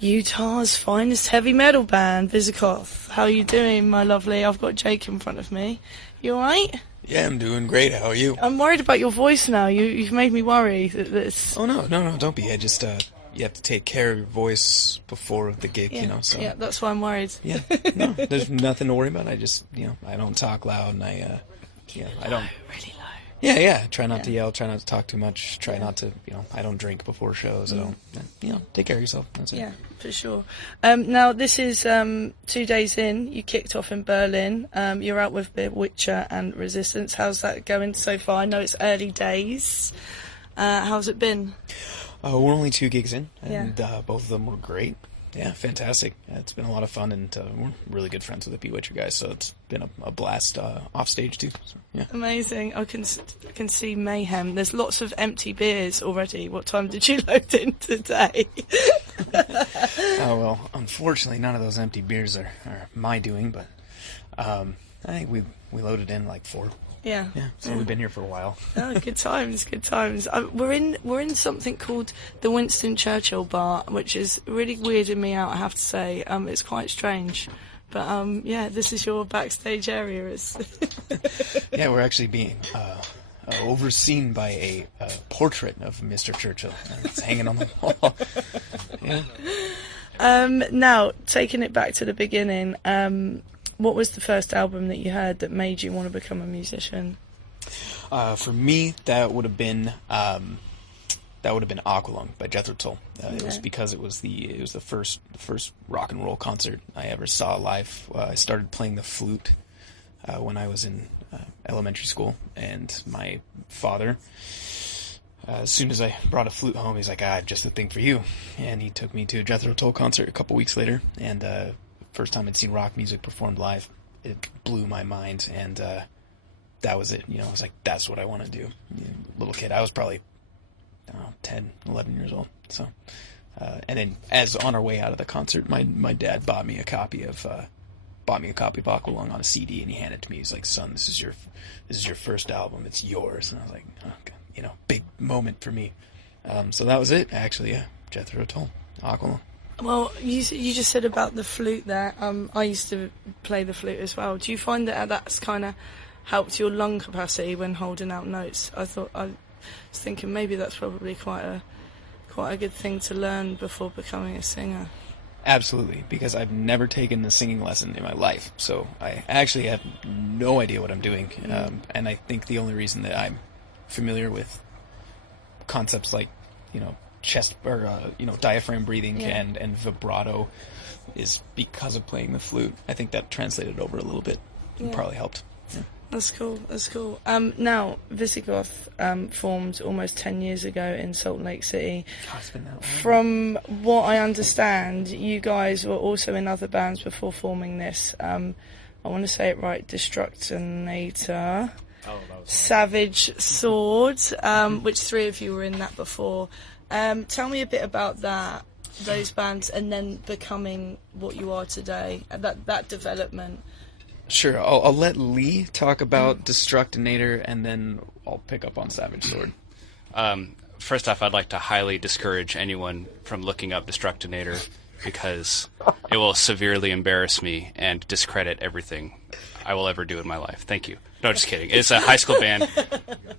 Utah's finest heavy metal band, Visigoth. How are you doing, my lovely? I've got Jake in front of me. You alright? Yeah, I'm doing great. How are you? I'm worried about your voice now. You've made me worry that this... Oh, no, don't be. I just, you have to take care of your voice before the gig, yeah, you know, so... Yeah, that's why I'm worried. Yeah, no, there's nothing to worry about. I just, I don't talk loud, and I don't... Really low. Yeah, try not to yell, try not to talk too much, try not to, I don't drink before shows, I don't, take care of yourself, that's it. Yeah, for sure. Now, this is 2 days in, you kicked off in Berlin, you're out with Witcher and Resistance. How's that going so far? I know it's early days. How's it been? We're only 2 gigs in, and both of them were great. Yeah, fantastic. It's been a lot of fun, and we're really good friends with the Witcher guys, so it's been a blast off stage too. So, yeah. Amazing. I can see mayhem. There's lots of empty beers already. What time did you load in today? Oh, well, unfortunately, none of those empty beers are my doing, but I think we loaded in like 4. Yeah. So we've been here for a while. Oh, good times. We're in something called the Winston Churchill Bar, which is really weirding me out, I have to say. It's quite strange. But, this is your backstage area. Yeah, we're actually being overseen by a portrait of Mr. Churchill. It's hanging on the wall. Yeah. Now, taking it back to the beginning, what was the first album that you heard that made you want to become a musician? For me, that would have been Aqualung by Jethro Tull. It was because it was the first rock and roll concert I ever saw live. I started playing the flute when I was in elementary school, and my father, as soon as I brought a flute home, he's like, "I have just the thing for you," and he took me to a Jethro Tull concert a couple weeks later, and first time I'd seen rock music performed live, it blew my mind, and that was it. I was like, that's what I want to do. Little kid, I was probably 10, 11 years old. So, and then as on our way out of the concert, my dad bought me a copy of Aqualung on a CD, and he handed it to me. He's like, "Son, this is your first album. It's yours." And I was like, okay, big moment for me. So that was it, actually. Yeah, Jethro Tull, Aqualung. Well, you just said about the flute there. I used to play the flute as well. Do you find that that's kind of helped your lung capacity when holding out notes? I was thinking maybe that's probably quite a good thing to learn before becoming a singer. Absolutely, because I've never taken a singing lesson in my life, so I actually have no idea what I'm doing. And I think the only reason that I'm familiar with concepts like, chest or diaphragm breathing and vibrato is because of playing the flute. I think that translated over a little bit and probably helped. Yeah. That's cool. Now, Visigoth formed almost 10 years ago in Salt Lake City. Oh, it's been that long. From what I understand, you guys were also in other bands before forming this. I want to say it right, Destructinator, Savage Sword, which 3 of you were in that before. Tell me a bit about those bands, and then becoming what you are today, that development. Sure, I'll let Lee talk about Destructinator, and then I'll pick up on Savage Sword. First off, I'd like to highly discourage anyone from looking up Destructinator, because it will severely embarrass me and discredit everything I will ever do in my life. Thank you. No, just kidding. It's a high school band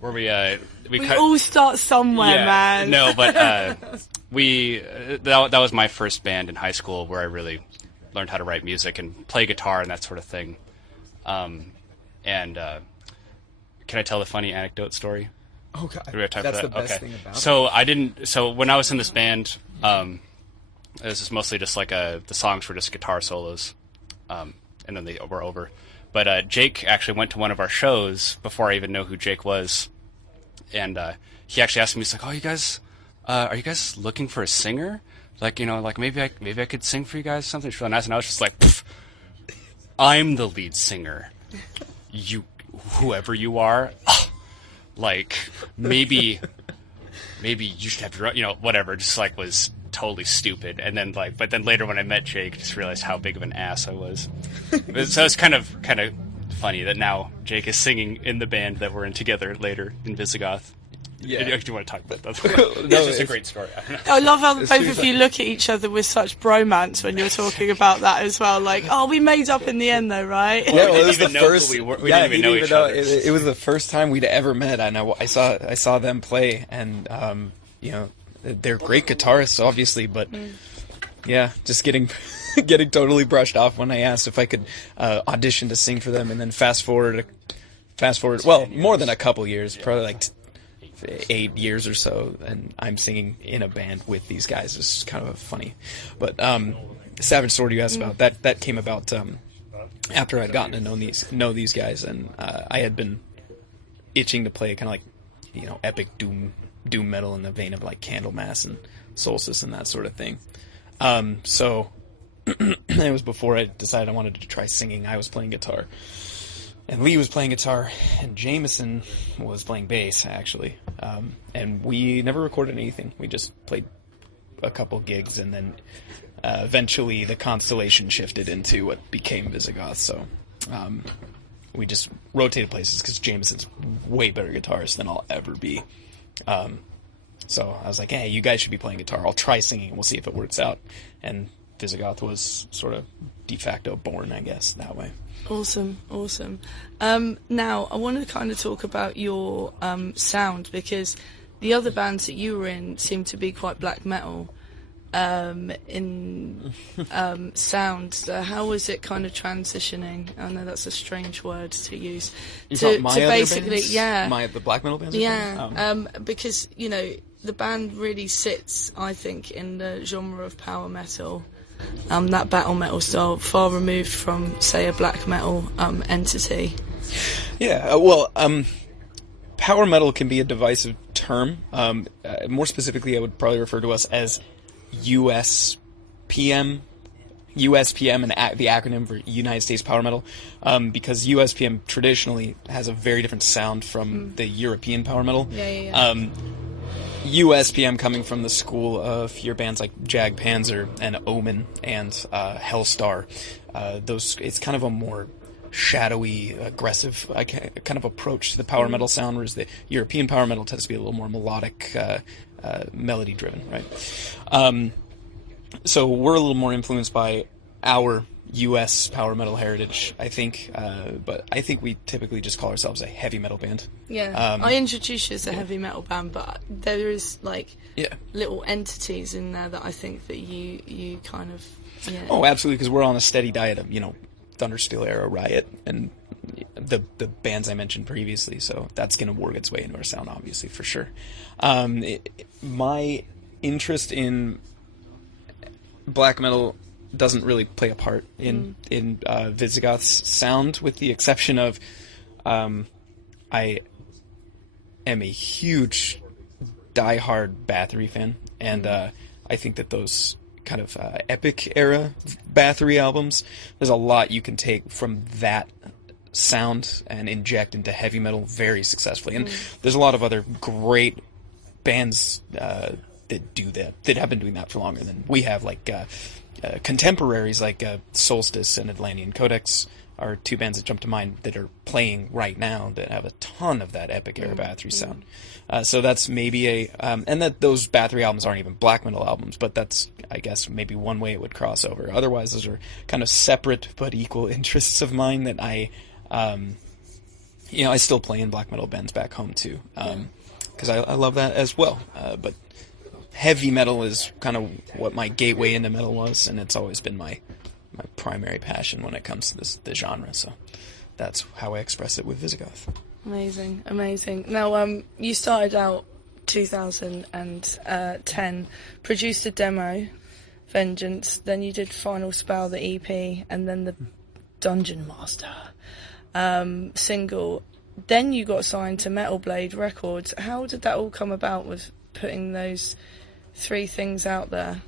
where we all start somewhere, man. No, but that was my first band in high school where I really learned how to write music and play guitar and that sort of thing. Can I tell the funny anecdote story? Oh God, that's the best thing about it. So when I was in this band, this is mostly just like the songs were just guitar solos, and then they were over. But Jake actually went to one of our shows before I even know who Jake was, and he actually asked me, he's like, "Oh, you guys, are you guys looking for a singer? Like, maybe I could sing for you guys, something." It's really nice, and I was just like, "I'm the lead singer. You, whoever you are, like maybe you should have your, whatever." Just like was totally stupid, and then but then later when I met Jake, just realized how big of an ass I was. So it's kind of funny that now Jake is singing in the band that we're in together later in Visigoth. Yeah. Do you want to talk about that? No, It's just a great story. I love how both of you look at each other with such bromance when you're talking about that as well. Like, oh, we made up in the end, though, right? Yeah, well, it was the didn't even know first. who we didn't even know each other. It was the first time we'd ever met, and I saw them play, and they're great guitarists, obviously, but yeah, just getting totally brushed off when I asked if I could audition to sing for them, and then fast forward, well, more than a couple years, probably like 8 years or so, and I'm singing in a band with these guys. It's kind of funny, but Savage Sword you asked about, that came about after I'd gotten to know these guys, and I had been itching to play kind of like epic doom metal in the vein of like Candlemass and Solstice and that sort of thing. So it was before I decided I wanted to try singing. I was playing guitar, and Lee was playing guitar, and Jamison was playing bass, actually. And we never recorded anything. We just played a couple gigs, and then eventually the constellation shifted into what became Visigoth. So we just rotated places because Jamison's way better guitarist than I'll ever be. So I was like, hey, you guys should be playing guitar. I'll try singing, and we'll see if it works out. And Visigoth was sort of de facto born, I guess, that way. Awesome. Now, I want to kind of talk about your sound, because the other bands that you were in seem to be quite black metal in sound. So how was it kind of transitioning? I know that's a strange word to use. To basically, bands? yeah. The black metal bands? Yeah, because, the band really sits, I think, in the genre of power metal. That battle metal style, far removed from, say, a black metal entity. Yeah, well, power metal can be a divisive term. More specifically, I would probably refer to us as USPM, and the acronym for United States Power Metal, because USPM traditionally has a very different sound from the European power metal. Yeah. USPM coming from the school of your bands like Jag Panzer and Omen and Hellstar. It's kind of a more shadowy, aggressive kind of approach to the power metal sound, whereas the European power metal tends to be a little more melodic, melody driven, right? So we're a little more influenced by our U.S. power metal heritage, I think, but I think we typically just call ourselves a heavy metal band. Yeah, I introduced you as a heavy metal band, but there is little entities in there that I think that you kind of. Yeah. Oh, absolutely, because we're on a steady diet of Thundersteel era, Riot, and the bands I mentioned previously. So that's going to work its way into our sound, obviously, for sure. My interest in black metal doesn't really play a part in Visigoth's sound, with the exception of I am a huge diehard Bathory fan, and I think that those kind of epic era Bathory albums, there's a lot you can take from that sound and inject into heavy metal very successfully. And there's a lot of other great bands that do that have been doing that for longer than we have, like contemporaries like Solstice and Atlantean Codex are two bands that jump to mind that are playing right now that have a ton of that epic era Bathory sound. So that's maybe and that those Bathory albums aren't even black metal albums, but that's, I guess, maybe one way it would cross over. Otherwise, those are kind of separate but equal interests of mine that I still play in black metal bands back home too, because I love that as well. But heavy metal is kind of what my gateway into metal was, and it's always been my primary passion when it comes to the genre. So that's how I express it with Visigoth. Amazing. Now, you started out 2010, produced a demo, Vengeance, then you did Final Spell, the EP, and then the Dungeon Master single. Then you got signed to Metal Blade Records. How did that all come about, with putting those three things out there?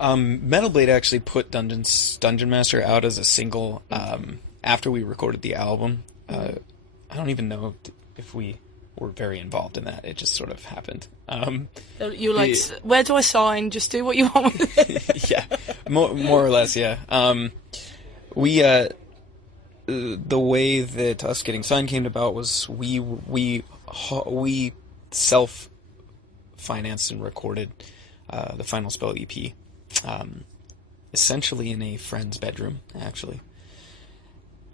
Metal Blade actually put Dungeon Master out as a single after we recorded the album. I don't even know if we were very involved in that. It just sort of happened. You're like, where do I sign? Just do what you want with it. Yeah, more or less, yeah. We the way that us getting signed came about was we self-financed and recorded the Final Spell EP, essentially in a friend's bedroom, actually.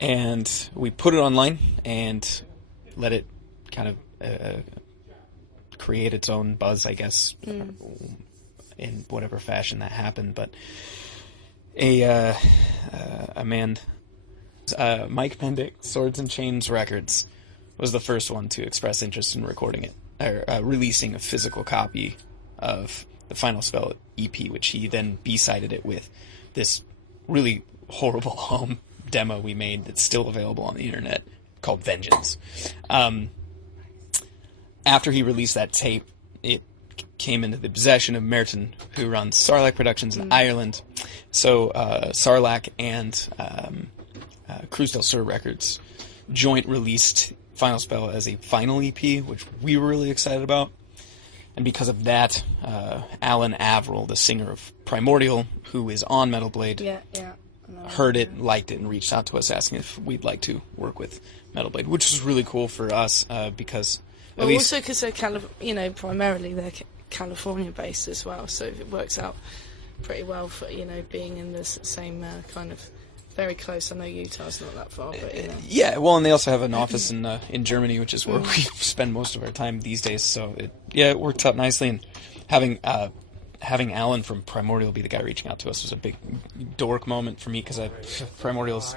And we put it online and let it kind of create its own buzz, I guess, in whatever fashion that happened. But a man, Mike Pendick, Swords and Chains Records, was the first one to express interest in recording it, or releasing a physical copy of the Final Spell EP, which he then B-sided it with this really horrible home demo we made that's still available on the internet called Vengeance. After he released that tape, it came into the possession of Merton, who runs Sarlacc Productions in Ireland. So Sarlacc and Cruz del Sur Records joint released Final Spell as a final EP, which we were really excited about. And because of that, Alan Averill, the singer of Primordial, who is on Metal Blade, heard it, liked it, and reached out to us asking if we'd like to work with Metal Blade, which was really cool for us because... Well, also because they're primarily they're California-based as well, so it works out pretty well for, being in this same kind of... Very close. I know Utah's not that far, but Yeah, well, and they also have an office in Germany, which is where we spend most of our time these days. So it worked out nicely. And having Alan from Primordial be the guy reaching out to us was a big dork moment for me because Primordial's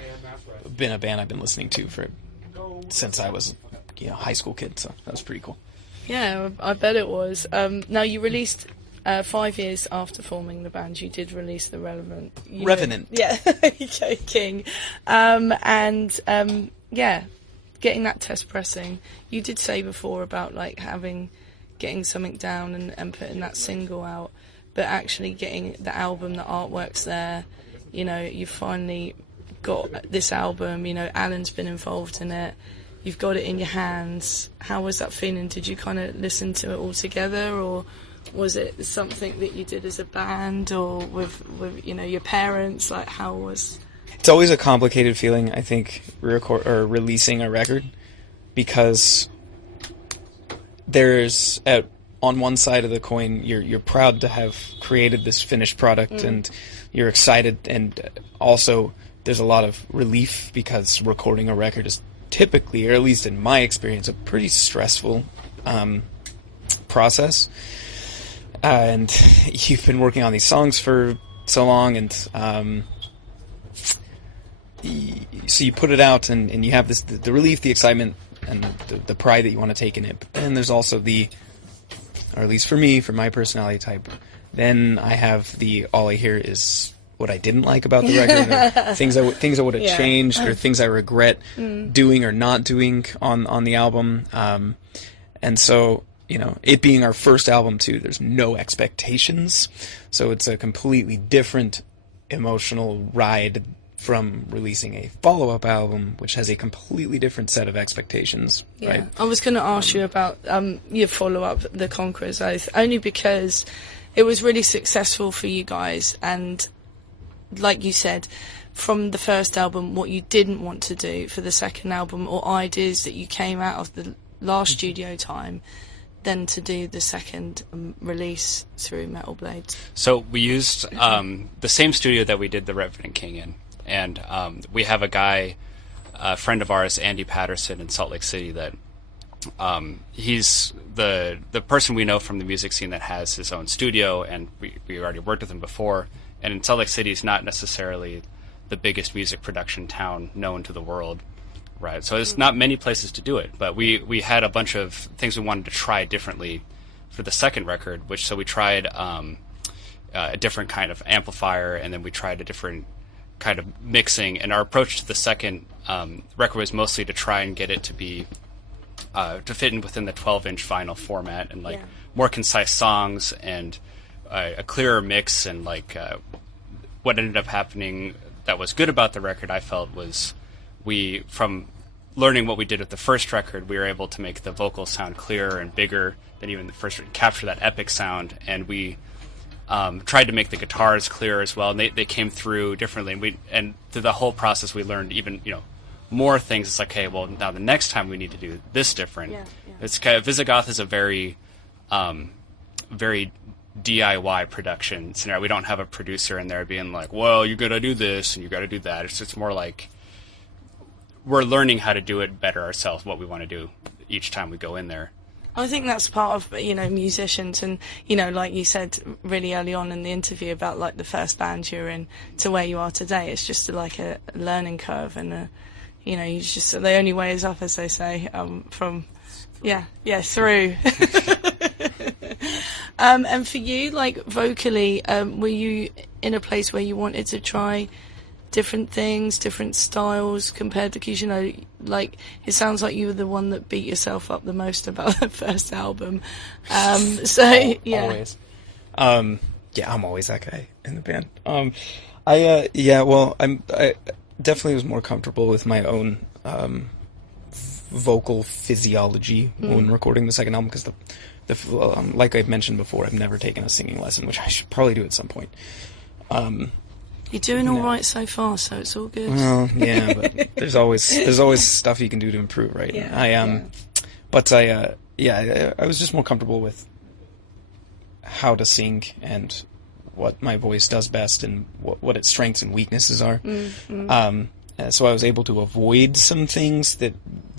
been a band I've been listening to since I was a high school kid. So that was pretty cool. Yeah, I bet it was. Now you released. 5 years after forming the band, you did release the Revenant. Yeah, okay, King. Getting that test pressing. You did say before about getting something down and putting that single out, but actually getting the album, the artwork's there. You finally got this album. Alan's been involved in it. You've got it in your hands. How was that feeling? Did you kind of listen to it all together, or was it something that you did as a band or with your parents? How was... It's always a complicated feeling, I think, releasing a record, because there's on one side of the coin, you're proud to have created this finished product and you're excited, and also there's a lot of relief because recording a record is typically, or at least in my experience, a pretty stressful process. And you've been working on these songs for so long, and so you put it out, and you have the relief, the excitement, and the pride that you want to take in it. But then there's also or at least for me, for my personality type, then I have all I hear is what I didn't like about the record, or things I would have changed, or things I regret doing or not doing on the album. And so... it being our first album too, there's no expectations, so it's a completely different emotional ride from releasing a follow-up album, which has a completely different set of expectations. Yeah. Right? I was going to ask you about your follow-up, The Conqueror's Oath, only because it was really successful for you guys, and like you said, from the first album, what you didn't want to do for the second album, or ideas that you came out of the last studio time, then to do the second release through Metal Blades? So we used the same studio that we did the Revenant King in, and we have a guy, a friend of ours, Andy Patterson in Salt Lake City, that he's the person we know from the music scene that has his own studio, and we already worked with him before. And in Salt Lake City is not necessarily the biggest music production town known to the world. Right, so there's not many places to do it, but we had a bunch of things we wanted to try differently for the second record, so we tried a different kind of amplifier, and then we tried a different kind of mixing, and our approach to the second record was mostly to try and get it to be to fit in within the 12-inch vinyl format, and more concise songs, and a clearer mix, and what ended up happening that was good about the record, I felt, was from learning what we did with the first record, we were able to make the vocals sound clearer and bigger than even the first record, capture that epic sound, and we tried to make the guitars clearer as well, and they came through differently, and through the whole process we learned even more things, it's like, okay, well, now the next time we need to do this different. It's kind of, Visigoth is a very very DIY production scenario. We don't have a producer in there being like, well, you got to do this and you got to do that. It's more like we're learning how to do it better ourselves, what we want to do each time we go in there. I think that's part of, musicians, and, like you said really early on in the interview about, like, the first band you're in to where you are today. It's just like a learning curve, and, you just, the only way is up, as they say, through. And for you, like, vocally, were you in a place where you wanted to try different things, different styles compared to, because, like, it sounds like you were the one that beat yourself up the most about the first album. Always. I'm always that guy in the band. I definitely was more comfortable with my own vocal physiology when recording the second album, because like I've mentioned before, I've never taken a singing lesson, which I should probably do at some point. You're doing all right so far, so it's all good. Well, yeah, but there's always stuff you can do to improve, right? I was just more comfortable with how to sing and what my voice does best and what its strengths and weaknesses are. So I was able to avoid some things that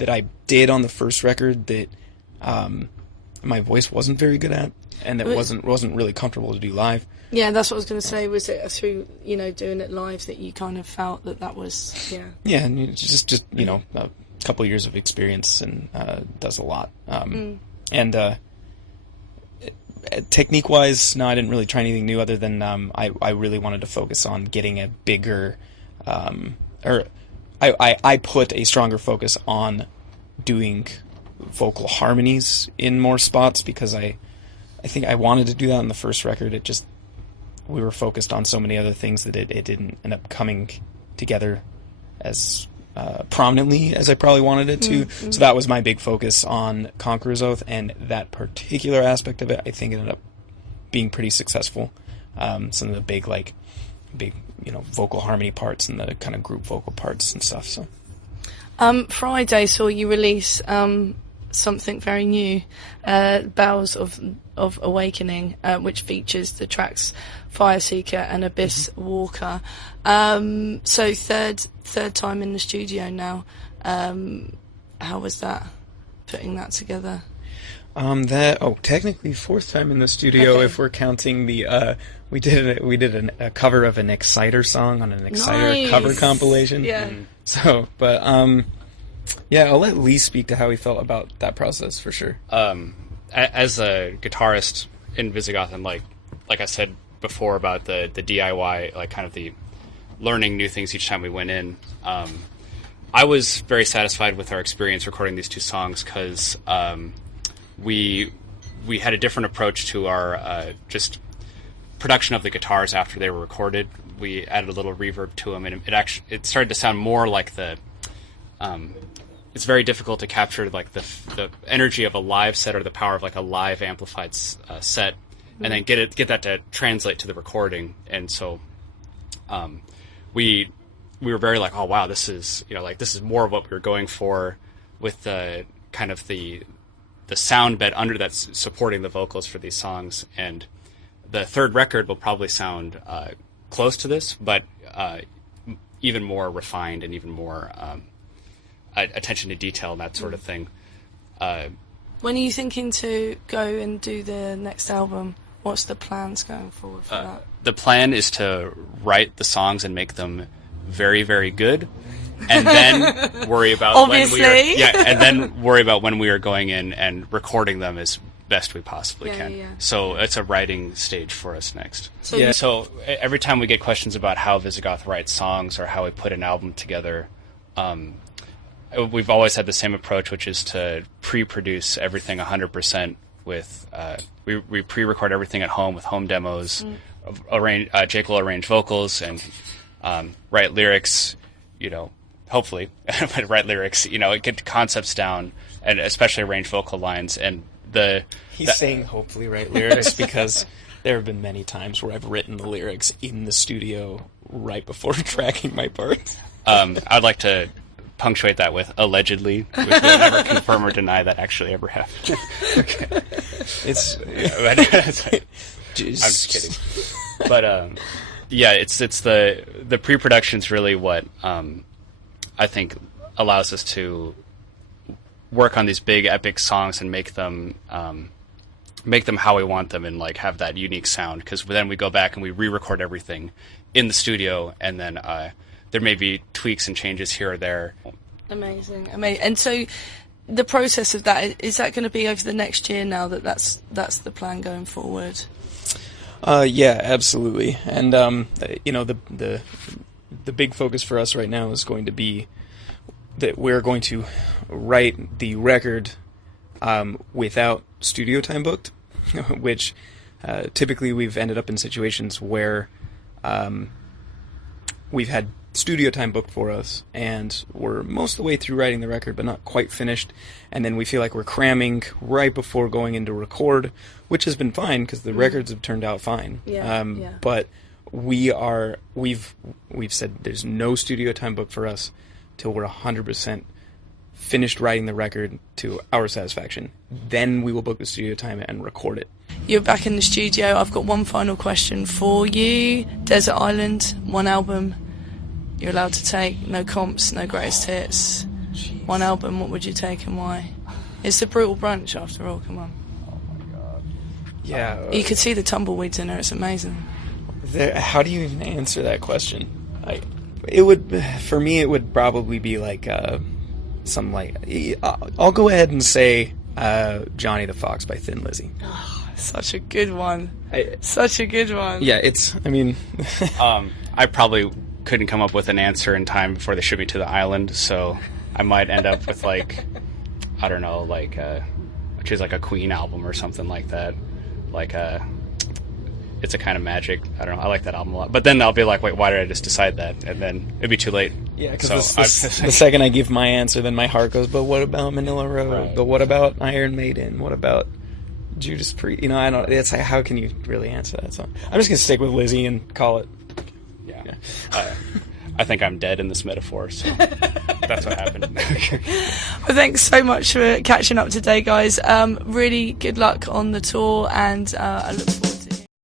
I did on the first record that my voice wasn't very good at, and that wasn't really comfortable to do live. Yeah, that's what I was going to say. Was it through doing it live that you kind of felt that was Yeah, and just a couple years of experience and does a lot. And technique wise, no, I didn't really try anything new other than I really wanted to focus on getting a bigger I put a stronger focus on doing vocal harmonies in more spots, because I think I wanted to do that on the first record. We were focused on so many other things that it didn't end up coming together as prominently as I probably wanted it to. So that was my big focus on Conqueror's Oath, and that particular aspect of it, I think, ended up being pretty successful. Some of the big vocal harmony parts and the kind of group vocal parts and stuff. So Friday saw you release something very new, Bells of Awakening, which features the tracks Fireseeker and Abyss Walker. So third time in the studio now. How was that, putting that together? Technically fourth time in the studio, if we're counting the we did a cover of an Exciter song on an Exciter cover compilation. Yeah. So, but I'll let Lee speak to how he felt about that process for sure. As a guitarist in Visigoth, and like I said before about the DIY, like kind of the learning new things each time we went in, I was very satisfied with our experience recording these two songs, because we had a different approach to our just production of the guitars after they were recorded. We added a little reverb to them, and it started to sound more like the. It's very difficult to capture like the energy of a live set, or the power of like a live amplified set, and then get that to translate to the recording. And so, we were very like, oh wow, this is this is more of what we were going for, with the kind of the sound bed under that's supporting the vocals for these songs. And the third record will probably sound close to this, but even more refined and even more attention to detail and that sort of thing. When are you thinking to go and do the next album? What's the plans going forward for that? The plan is to write the songs and make them very, very good, and then worry about when we are going in and recording them as best we possibly can. Yeah. So it's a writing stage for us next. So every time we get questions about how Visigoth writes songs or how we put an album together, we've always had the same approach, which is to pre-produce everything 100% with we pre-record everything at home with home demos. Jake will arrange vocals and write lyrics, hopefully write lyrics, get concepts down, and especially arrange vocal lines. And he's saying hopefully write lyrics because there have been many times where I've written the lyrics in the studio right before tracking my parts. I'd like to punctuate that with allegedly. We'll never confirm or deny that actually ever happened. Okay. It's I'm just kidding. But yeah, it's the pre-production's really what I think allows us to work on these big epic songs and make them how we want them and like have that unique sound, because then we go back and we re-record everything in the studio, and then there may be tweaks and changes here or there. Amazing. And so the process of that, is that going to be over the next year now that's the plan going forward? Yeah, absolutely. And the big focus for us right now is going to be that we're going to write the record without studio time booked, which typically we've ended up in situations where we've had studio time booked for us and we're most of the way through writing the record but not quite finished, and then we feel like we're cramming right before going into record, which has been fine because the records have turned out fine. But we've said there's no studio time booked for us till we're 100% finished writing the record to our satisfaction. Then we will book the studio time and record it. You're back in the studio. I've got one final question for you. Desert Island, one album. You're allowed to take. No comps, no greatest hits. One album, what would you take and why? It's the Brutal Brunch, after all, come on. Oh my god. Yeah. You could see the tumbleweeds in there, it's amazing. How do you even answer that question? For me, it would probably be like I'll go ahead and say Johnny the Fox by Thin Lizzy. Oh, such a good one. Such a good one. Yeah, I probably couldn't come up with an answer in time before they ship me to the island, so I might end up with like, I don't know, like choose like a Queen album or something like that, like It's a Kind of Magic. I don't know. I like that album a lot. But then I'll be like, wait, why did I just decide that? And then it'd be too late. Yeah, because the second I give my answer, then my heart goes, but what about Manila Road? Right. But what about Iron Maiden? What about Judas Priest? I don't. It's like, how can you really answer that song? I'm just gonna stick with Lizzie and call it. Yeah. I think I'm dead in this metaphor, so that's what happened. Well, thanks so much for catching up today, guys. Really good luck on the tour, and I look forward